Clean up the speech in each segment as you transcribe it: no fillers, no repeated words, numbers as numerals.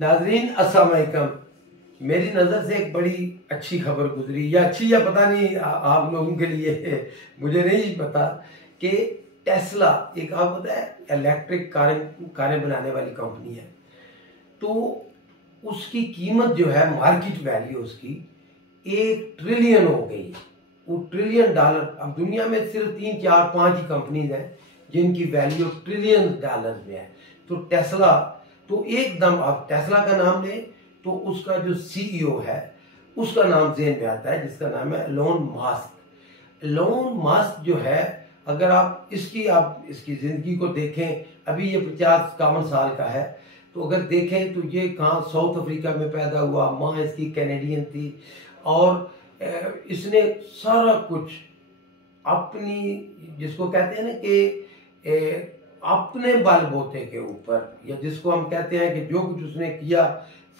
नाजरीन अस्सलाम वालेकुम। मेरी नज़र से एक बड़ी अच्छी खबर गुजरी, या अच्छी या पता नहीं आप लोगों के लिए मुझे नहीं पता, कि टेस्ला एक आप पता है इलेक्ट्रिक कारें बनाने वाली कंपनी है। तो उसकी कीमत जो है, मार्केट वैल्यू उसकी 1 ट्रिलियन हो गई है। वो ट्रिलियन डॉलर, अब दुनिया में सिर्फ 3 4 5 ही कंपनीज हैं जिनकी वैल्यू ट्रिलियन डॉलर में है। तो टेस्ला, तो एकदम आप टेस्ला का नाम लें तो उसका जो सीईओ है उसका नाम ज़हन में आता है, जिसका नाम है एलोन मास्क। एलोन मास्क जो है, अगर आप इसकी ज़िंदगी को देखें, अभी ये 50 51 साल का है, तो अगर देखें तो ये कहाँ साउथ अफ्रीका में पैदा हुआ, माँ इसकी कैनेडियन थी, और इसने सारा कुछ अपनी, जिसको कहते हैं ना कि अपने बलबूते के ऊपर, या जिसको हम कहते हैं कि जो कुछ उसने किया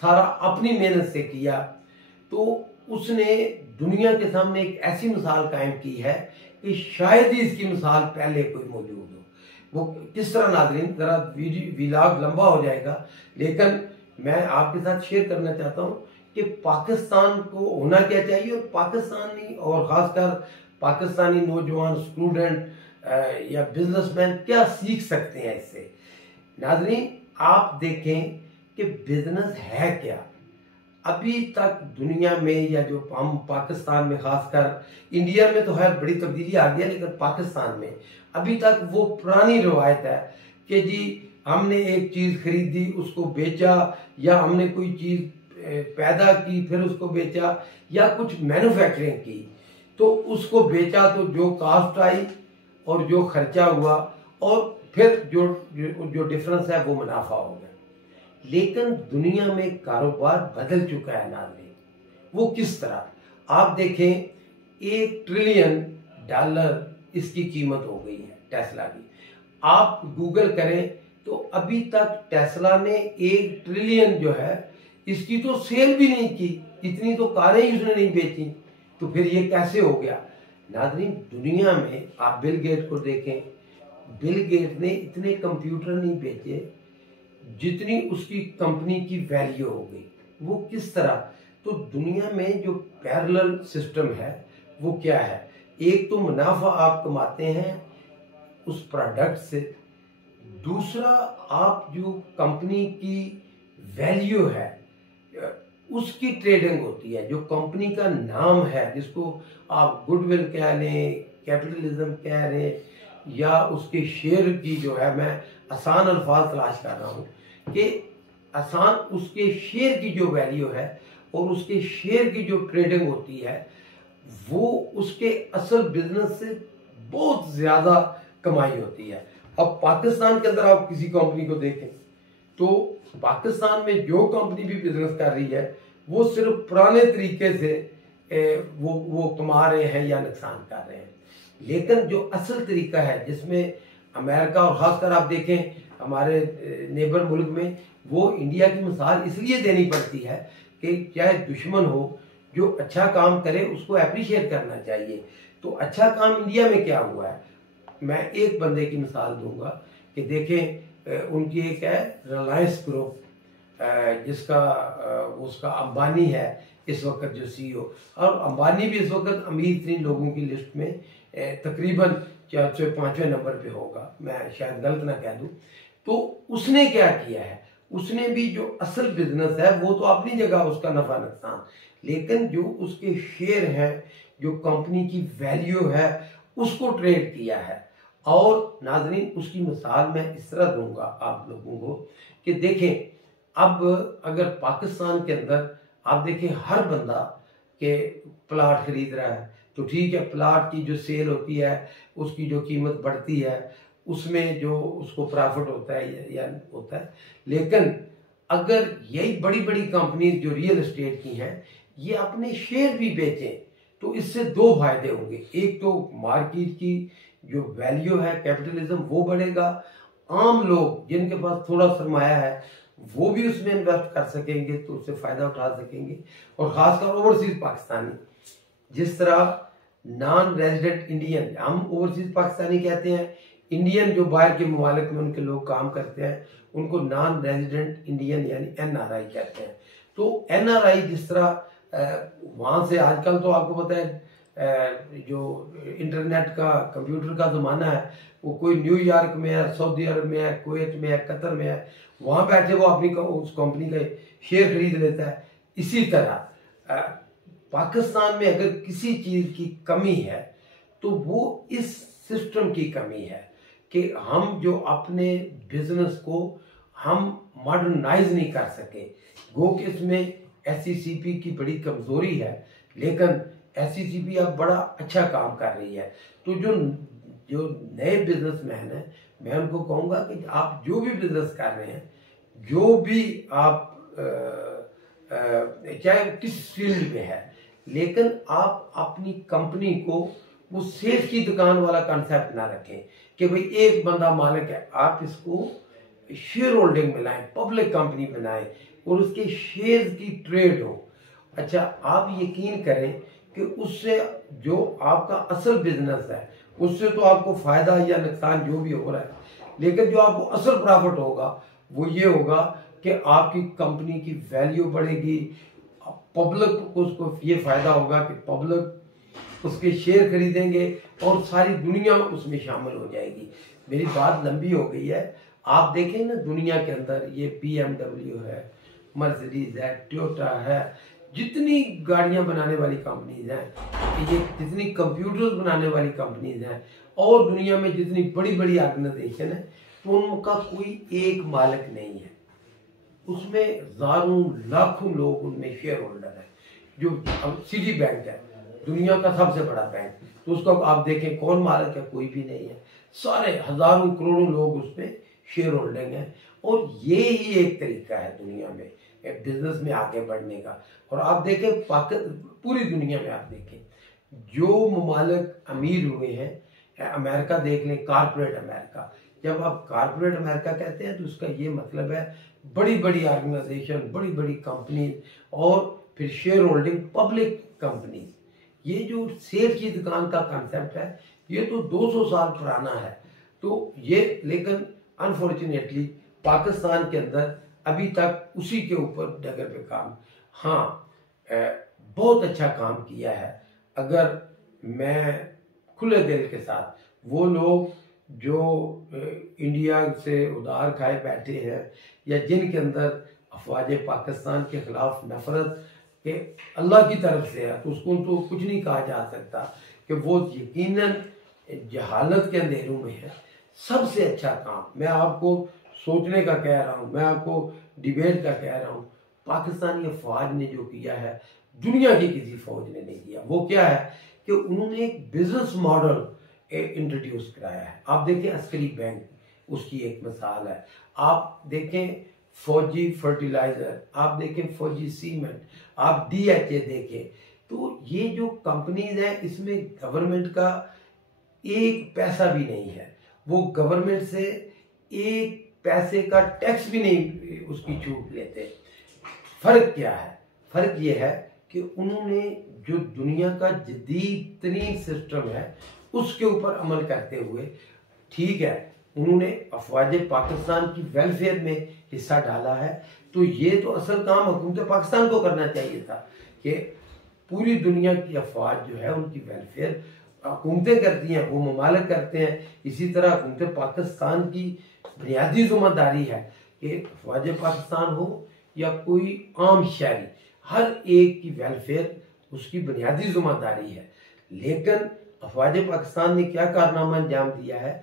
सारा अपनी मेहनत से किया, तो उसने दुनिया के सामने एक ऐसी मिसाल कायम की है कि शायद ही इसकी मिसाल पहले कोई मौजूद हो। वो किस तरह, नाज़रीन जरा व्लॉग लंबा हो जाएगा, लेकिन मैं आपके साथ शेयर करना चाहता हूँ कि पाकिस्तान को होना क्या चाहिए, और पाकिस्तानी और ख़ासकर पाकिस्तानी नौजवान स्टूडेंट या बिजनेसमैन क्या सीख सकते हैं इससे। नाज़रीन आप देखें कि बिजनेस है क्या। अभी तक दुनिया में, या जो हम पाकिस्तान में, खासकर इंडिया में तो है बड़ी तब्दीली आ गई है, लेकिन पाकिस्तान में अभी तक वो पुरानी रवायत है कि जी हमने एक चीज़ खरीदी उसको बेचा, या हमने कोई चीज़ पैदा की फिर उसको बेचा, या कुछ मैन्युफैक्चरिंग की तो उसको बेचा, तो जो कास्ट आई और जो खर्चा हुआ और फिर जो डिफरेंस है वो मुनाफा हो गया। लेकिन दुनिया में कारोबार बदल चुका है नाज़रीन। वो किस तरह, आप देखें 1 ट्रिलियन डॉलर इसकी कीमत हो गई है टेस्ला की। आप गूगल करें तो अभी तक टेस्ला ने 1 ट्रिलियन जो है इसकी तो सेल भी नहीं की, इतनी तो कारें ही उसने नहीं बेची। तो फिर ये कैसे हो गया नाज़रीन। दुनिया में आप बिल गेट को देखें, बिल गेट ने इतने कंप्यूटर नहीं बेचे जितनी उसकी कंपनी की वैल्यू हो गई। वो किस तरह, तो दुनिया में जो पैरेलल सिस्टम है वो क्या है, एक तो मुनाफा आप कमाते हैं उस प्रोडक्ट से, दूसरा आप जो कंपनी की वैल्यू है उसकी ट्रेडिंग होती है, जो कंपनी का नाम है, जिसको आप गुडविल कह लें, कैपिटलिज्म कह रहे, या उसके शेयर की जो है, मैं आसान अल्फाज तलाश कर रहा हूँ कि आसान, उसके शेयर की जो वैल्यू है और उसके शेयर की जो ट्रेडिंग होती है वो उसके असल बिजनेस से बहुत ज़्यादा कमाई होती है। अब पाकिस्तान के अंदर आप किसी कंपनी को देखें तो पाकिस्तान में जो कंपनी भी बिजनेस कर रही है वो सिर्फ पुराने तरीके से वो कमा रहे हैं या नुकसान कर रहे हैं। लेकिन जो असल तरीका है, जिसमें अमेरिका और ख़ासकर आप देखें हमारे नेबर मुल्क में, वो इंडिया की मिसाल इसलिए देनी पड़ती है कि चाहे दुश्मन हो, जो अच्छा काम करे उसको अप्रिशिएट करना चाहिए। तो अच्छा काम इंडिया में क्या हुआ है, मैं एक बंदे की मिसाल दूंगा कि देखें, उनकी एक है रिलायंस ग्रुप, जिसका उसका अंबानी है इस वक्त जो सीईओ, और अंबानी भी इस वक्त अमीर तरीन लोगों की लिस्ट में तकरीबन 405वें नंबर पे होगा, मैं शायद गलत ना कह दूं। तो उसने क्या किया है, उसने भी जो असल बिजनेस है वो तो अपनी जगह उसका नफा नुकसान, लेकिन जो उसके शेयर हैं, जो कंपनी की वैल्यू है उसको ट्रेड किया है। और नाजरीन उसकी मिसाल मैं इस तरह दूंगा आप लोगों को कि देखें, अब अगर पाकिस्तान के अंदर आप देखें हर बंदा के प्लाट खरीद रहा है, तो ठीक है, प्लाट की जो सेल होती है उसकी जो कीमत बढ़ती है उसमें जो उसको प्रॉफिट होता है या होता है। लेकिन अगर यही बड़ी बड़ी कंपनी जो रियल एस्टेट की हैं ये अपने शेयर भी बेचें तो इससे दो फायदे होंगे। एक तो मार्केट की जो वैल्यू है, कैपिटलिज्म, वो बढ़ेगा, आम लोग जिनके पास थोड़ा सरमाया है वो भी उसमें इन्वेस्ट कर सकेंगे तो उससे फायदा उठा सकेंगे। और खासकर ओवरसीज पाकिस्तानी, जिस तरह नॉन रेजिडेंट इंडियन, हम ओवरसीज पाकिस्तानी कहते हैं इंडियन जो बाहर के ममालिक में उनके लोग काम करते हैं उनको नॉन रेजिडेंट इंडियन यानी NRI कहते हैं। तो NRI जिस तरह वहाँ से आजकल तो आपको पता है जो इंटरनेट का कंप्यूटर का ज़माना है, वो कोई न्यूयॉर्क में है, सऊदी अरब में है, कुवैत में है, कतर में है, वहाँ बैठे वो अपनी उस कंपनी का शेयर खरीद लेता है। इसी तरह पाकिस्तान में अगर किसी चीज़ की कमी है तो वो इस सिस्टम की कमी है कि हम जो अपने बिजनेस को हम मॉडर्नाइज नहीं कर सके। गो कि इसमें SCCP की बड़ी कमजोरी है, लेकिन SCCP अब बड़ा अच्छा काम कर रही है। तो जो जो नए बिजनेसमैन हैं, मैं उनको कहूँगा कि आप जो भी बिजनेस कर रहे हैं, जो भी आप चाहे किस फील्ड में है, लेकिन आप अपनी कंपनी को वो सेठ की दुकान वाला कंसेप्ट ना रखें कि भाई एक बंदा मालिक है। आप इसको शेयर होल्डिंग में लाएं, पब्लिक कंपनी बनाएं और उसके शेयर की ट्रेड हो। अच्छा, आप यकीन करें कि उससे जो आपका असल बिजनेस है उससे तो आपको फायदा या नुकसान जो भी हो रहा है, लेकिन जो आपको असल प्रॉफिट होगा वो ये होगा कि आपकी कंपनी की वैल्यू बढ़ेगी, पब्लिक को उसको ये फायदा होगा कि पब्लिक उसके शेयर खरीदेंगे और सारी दुनिया उसमें शामिल हो जाएगी। मेरी बात लंबी हो गई है। आप देखें ना, दुनिया के अंदर ये BMW है, मर्सिडीज है, टोयोटा है, जितनी गाड़ियां बनाने वाली कंपनीज हैं, ये जितनी कंप्यूटर्स बनाने वाली कंपनीज हैं, और दुनिया में जितनी बड़ी बड़ी ऑर्गेनाइजेशन है, तो उनका कोई एक मालिक नहीं है। उसमें हजारों लाखों लोग उनमें शेयर होल्डर है। जो अब सिटी बैंक है, दुनिया का सबसे बड़ा बैंक, तो उसका आप देखें कौन मालिक है, कोई भी नहीं है। सारे हजारों करोड़ों लोग उसमें शेयर होल्डिंग है। और ये ही एक तरीका है दुनिया में बिजनेस में आगे बढ़ने का। और आप देखें पूरी दुनिया में आप देखें जो ममालिक अमीर हुए हैं, अमेरिका देख लें, कारपोरेट अमेरिका। जब आप कारपोरेट अमेरिका कहते हैं तो उसका ये मतलब है बड़ी बड़ी ऑर्गेनाइजेशन, बड़ी बड़ी कंपनी और फिर शेयर होल्डिंग पब्लिक कंपनी। ये जो शेयर की दुकान का कंसेप्ट है ये तो 200 साल पुराना है। तो ये लेकिन अनफॉर्चुनेटली पाकिस्तान के अंदर अभी तक उसी के ऊपर डगर पे काम, हाँ बहुत अच्छा काम किया है। अगर मैं खुले दिल के साथ, वो लोग जो इंडिया से उधार खाए बैठे हैं या जिनके अंदर अफवाज पाकिस्तान के खिलाफ नफरत के अल्लाह की तरफ से है, तो उसको तो कुछ नहीं कहा जा सकता कि वो यकीनन जहालत के अंधेरों में है। सबसे अच्छा काम मैं आपको सोचने का कह रहा हूँ, मैं आपको डिबेट का कह रहा हूँ, पाकिस्तानी अफवाज ने जो किया है दुनिया की किसी फौज ने नहीं किया। वो क्या है कि उन्होंने एक बिजनेस मॉडल इंट्रोड्यूस कराया है। आप देखें अस्करी बैंक उसकी एक मिसाल है, आप देखें फौजी फर्टिलाइजर, आप देखें फौजी सीमेंट, आप DHA देखें। तो ये जो कंपनीज हैं इसमें गवर्नमेंट का एक पैसा भी नहीं है, वो गवर्नमेंट से एक पैसे का टैक्स भी नहीं उसकी छूट लेते। फर्क क्या है? फर्क ये है कि उन्होंने जो दुनिया का जदीद तरीन सिस्टम है उसके ऊपर अमल करते हुए, ठीक है, उन्होंने अफवाज पाकिस्तान की वेलफेयर में हिस्सा डाला है। तो ये तो असल काम हुकूमत पाकिस्तान को करना चाहिए था कि पूरी दुनिया की अफवाज जो है उनकी वेलफेयर हुकूमतें करती हैं, वो ममालिक करते हैं। इसी तरह हुकूमत पाकिस्तान की बुनियादी जिम्मेदारी है कि अफवाज पाकिस्तान हो या कोई आम शहरी, हर एक की वेलफेयर उसकी बुनियादी जिम्मेदारी है। लेकिन अफवाज पाकिस्तान ने क्या कारनामा अंजाम दिया है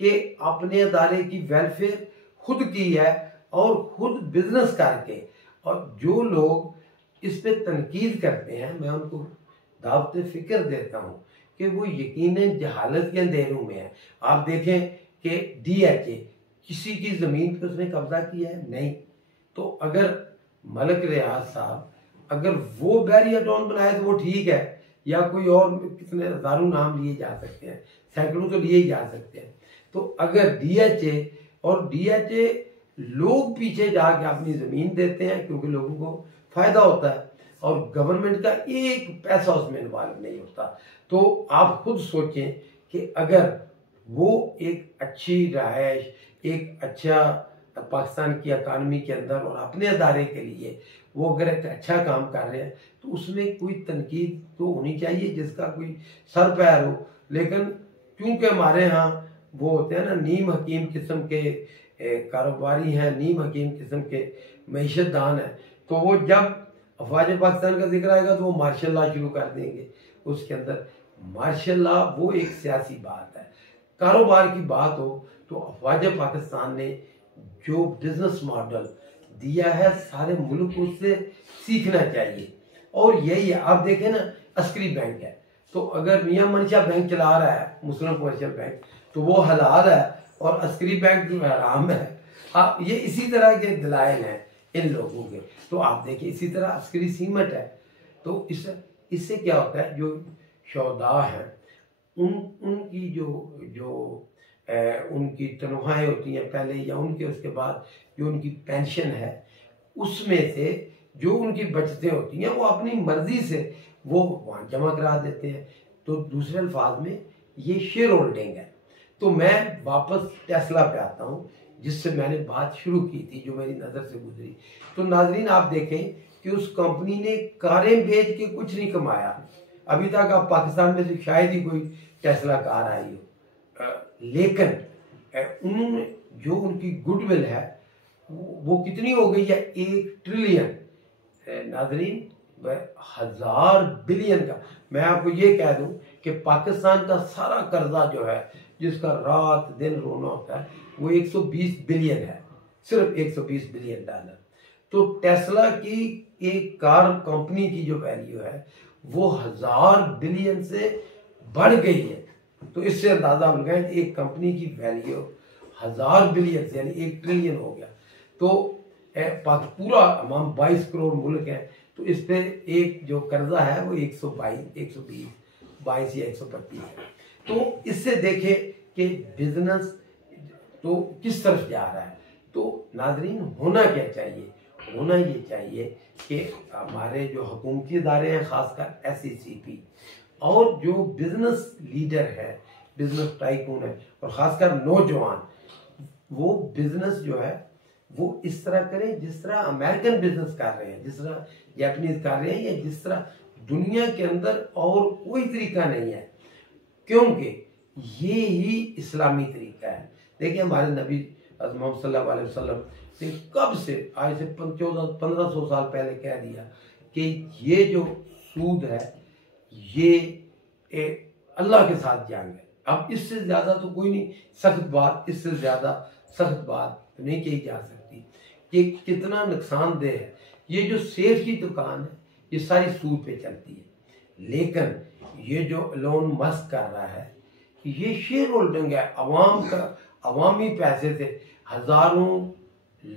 कि अपने अदारे की वेलफेयर खुद की है और खुद बिजनेस करके, और जो लोग इस पे तनकीद करते हैं मैं उनको दावत फिक्र देता हूँ कि वो यकीनन जहालत के अंधेरों में है। आप देखें कि DHA किसी की जमीन पर उसने कब्जा किया है नहीं, तो अगर मलिक रियाज साहब अगर वो बैरियर डाउन बनाए तो वो ठीक है, या कोई और कितने हजारों नाम लिए जा सकते हैं, सैकड़ों तो लिए ही जा सकते हैं। तो अगर DHA लोग पीछे जाके अपनी जमीन देते हैं क्योंकि लोगों को फायदा होता है और गवर्नमेंट का एक पैसा उसमें इन्वॉल्व नहीं होता। तो आप खुद सोचें कि अगर वो एक अच्छी रहायश, एक अच्छा पाकिस्तान की इकानमी के अंदर और अपने अदारे के लिए वो अगर एक अच्छा काम कर रहे हैं तो उसमें कोई तनकीद तो होनी चाहिए जिसका कोई सर पैर हो। लेकिन क्योंकि हमारे यहाँ वो होते हैं ना नीम हकीम किस्म के कारोबारी हैं, नीम हकीम किस्म के मईशतदान हैं, तो वो जब अफवाज पाकिस्तान का जिक्र आएगा तो वो मार्शल लॉ शुरू कर देंगे। उसके अंदर मार्शल लॉ वो एक सियासी बात है। कारोबार की बात हो तो अफवाज पाकिस्तान ने जो बिजनेस मॉडल दिया है सारे मुल्क को उससे सीखना चाहिए। और यही है, आप देखें ना अस्करी बैंक है, तो अगर मियां मनशा बैंक चला रहा है मुस्लिम कमर्शियल बैंक तो वो हलाल है और अस्करी बैंक जो हराम है। आप ये इसी तरह के दलाइल हैं इन लोगों के। तो आप देखिए इसी तरह अस्करी सीमेंट है, तो इससे क्या होता है, जो शौदा हैं उनकी जो उनकी तनख्वाहें होती हैं पहले या उनके उसके बाद जो उनकी पेंशन है उसमें से जो उनकी बचतें होती हैं वो अपनी मर्जी से वो वहाँ जमा करा देते हैं। तो दूसरे अल्फाज में ये शेयर होल्डिंग है। तो मैं वापस टेस्ला पे आता हूँ जिससे मैंने बात शुरू की थी, जो मेरी नज़र से गुजरी। तो नाजरीन आप देखें कि उस कंपनी ने कारें बेच के कुछ नहीं कमाया अभी तक। आप पाकिस्तान में से शायद ही कोई टेस्ला कार आई हो, लेकिन उन्होंने जो उनकी गुडविल है वो कितनी हो गई है, 1 ट्रिलियन। नाजरीन 1000 बिलियन का, मैं आपको ये कह दूं कि पाकिस्तान का सारा कर्जा जो है जिसका रात दिन रोना होता है वो 120 बिलियन है, सिर्फ 120 बिलियन डॉलर। तो टेस्ला की एक कार कंपनी की जो वैल्यू है वो 1000 बिलियन से बढ़ गई है। तो इससे अंदाजा लगाएं एक कंपनी की वैल्यू 1000 बिलियन से यानी 1 ट्रिलियन हो गया। तो पूरा हम 22 करोड़ मुल्क है, तो इस पे एक जो कर्जा है वो 122 या 125 है। तो इससे देखें कि बिजनेस तो किस तरफ जा रहा है। तो नाजरीन होना क्या चाहिए, होना ये चाहिए कि हमारे जो हुकूमती इदारे हैं खासकर SECP और जो बिजनेस लीडर है, बिजनेस टाइकून है और खासकर नौजवान, वो बिजनेस जो है वो इस तरह करें जिस तरह अमेरिकन बिजनेस कर रहे हैं, जिस तरह जापानीज कर रहे हैं, या जिस तरह दुनिया के अंदर और कोई तरीका नहीं है, क्योंकि ये ही इस्लामी तरीका है। देखिए हमारे नबी मोहम्मद सल्लल्लाहु अलैहि वसल्लम ने कब से, आज से 1500 साल पहले कह दिया कि ये जो सूद है ये अल्लाह के साथ जंग है। अब इससे ज्यादा तो कोई नहीं सख्त बात, इससे ज्यादा सख्त बात नहीं कही जा सकती कि कितना नुकसानदेह है। ये जो सेफ की दुकान है ये सारी सूद पे चलती है, लेकिन ये जो एलोन मस्क कर रहा है ये शेयर होल्डिंग है, अवाम का अवामी पैसे से हजारों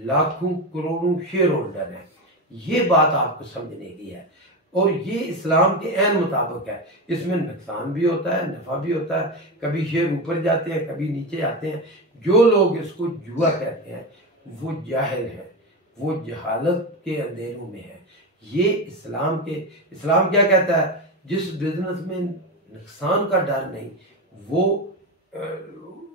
लाखों करोड़ों शेयर होल्डर है। ये बात आपको समझने की है और ये इस्लाम के ऐन मुताबिक है। इसमें नुकसान भी होता है, नफा भी होता है, कभी शेयर ऊपर जाते हैं कभी नीचे आते हैं। जो लोग इसको जुआ कहते हैं वो जाहिल है, वो जहालत के अंधेरों में है। ये इस्लाम क्या कहता है, जिस बिजनेस में नुकसान का डर नहीं वो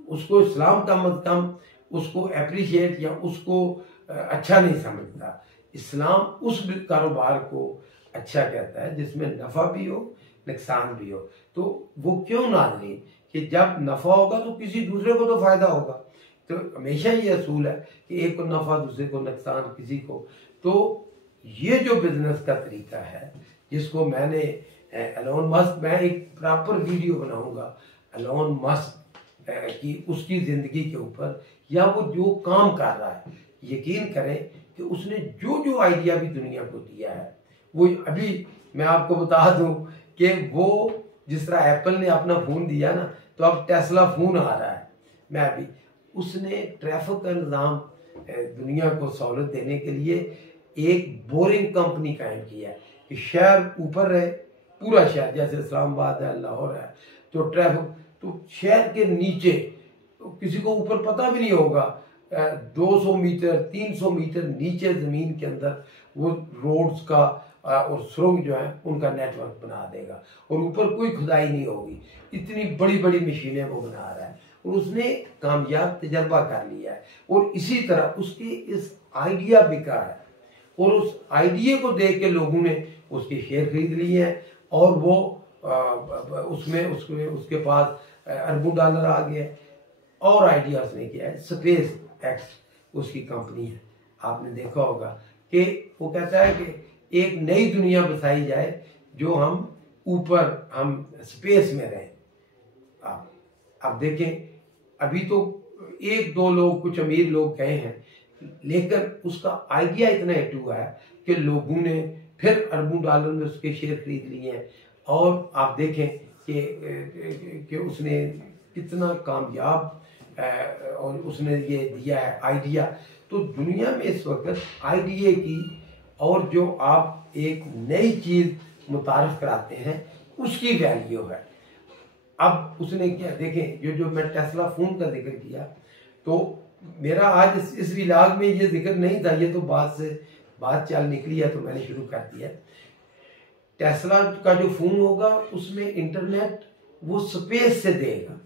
उसको इस्लाम कम अज कम उसको अप्रिशिएट या उसको अच्छा नहीं समझता। इस्लाम उस कारोबार को अच्छा कहता है जिसमें नफा भी हो नुकसान भी हो। तो वो क्यों नाज़रीन कि जब नफा होगा तो किसी दूसरे को तो फायदा होगा। तो हमेशा ये असूल है कि एक को नफा दूसरे को नुकसान किसी को। तो ये जो बिजनेस का तरीका है जिसको मैंने एलोन मस्क, मैं एक प्रॉपर वीडियो बनाऊंगा एलोन मस्क की उसकी जिंदगी के ऊपर, या वो जो काम कर रहा है। यकीन करें कि उसने जो जो आइडिया भी दुनिया को दिया है वो अभी मैं आपको बता दूं कि वो जिस तरह एप्पल ने अपना फोन दिया ना, तो अब टेस्ला फोन आ रहा है। मैं अभी उसने ट्रैफिक का निज़ाम दुनिया को सहूलत देने के लिए एक बोरिंग कंपनी कायम किया है कि शहर ऊपर रहे, पूरा शहर जैसे इस्लामाबाद है, लाहौर है, तो ट्रैफिक तो शहर के नीचे तो किसी को ऊपर पता भी नहीं होगा, 200 मीटर 300 मीटर नीचे जमीन के अंदर वो रोड्स का और सुरंग जो है उनका नेटवर्क बना देगा और ऊपर कोई खुदाई नहीं होगी। इतनी बड़ी बड़ी मशीनें वो बना रहा है और उसने कामयाब तजर्बा कर लिया है और इसी तरह उसके इस आइडिया बिका है और उस आइडिया को देख के लोगों ने उसके शेयर खरीद लिए हैं और वो उसमें उसके पास अरबों डॉलर आ गया और आइडिया उसने किया है। स्पेस एक्स उसकी कंपनी है, आपने देखा होगा कि वो कहता है कि एक नई दुनिया बसाई जाए जो हम ऊपर हम स्पेस में रहें। आप देखें अभी तो एक दो लोग कुछ अमीर लोग गए हैं लेकिन उसका आइडिया इतना हिट हुआ है कि लोगों ने फिर अरबों डॉलर में उसके शेयर खरीद लिए हैं और आप देखें कि उसने कितना कामयाब और उसने ये दिया है आइडिया। तो दुनिया में इस वक्त आइडिया की और जो आप एक नई चीज़ मुतारफ कराते हैं उसकी वैल्यू है। अब उसने क्या देखें जो मैं टेस्ला फोन का जिक्र किया तो मेरा आज इस विलाग में ये जिक्र नहीं था, ये तो बात चल निकली है तो मैंने शुरू कर दिया। टेस्ला का जो फोन होगा उसमें इंटरनेट वो स्पेस से देगा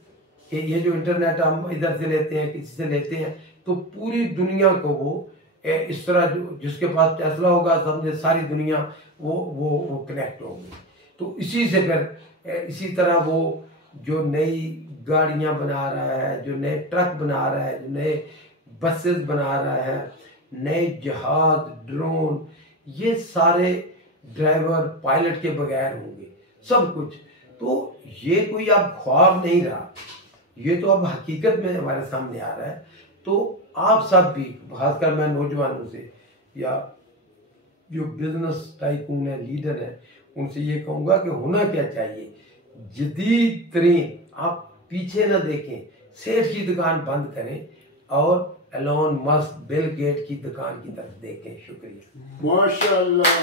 कि ये जो इंटरनेट हम इधर से लेते हैं किसी से लेते हैं तो पूरी दुनिया को वो इस तरह जिसके पास टेस्ला होगा समझे सारी दुनिया वो कनेक्ट होगी। तो इसी से फिर इसी तरह वो जो नई गाड़ियां बना रहा है, जो नए ट्रक बना रहा है, जो नए बसेस बना रहा है, नए जहाज, ड्रोन, ये सारे ड्राइवर पायलट के बगैर होंगे सब कुछ। तो ये कोई अब ख्वाब नहीं रहा, ये तो अब हकीकत में हमारे सामने आ रहा है। तो आप सब भी खासकर मैं नौजवानों से या जो बिजनेस टाइकून है, लीडर है, उनसे ये कहूँगा कि होना क्या चाहिए, जदीद तरीन आप पीछे ना देखें, सेठ की दुकान बंद करें और एलोन मस्क, बिल गेट की दुकान की तरफ देखें। शुक्रिया। माशाअल्लाह।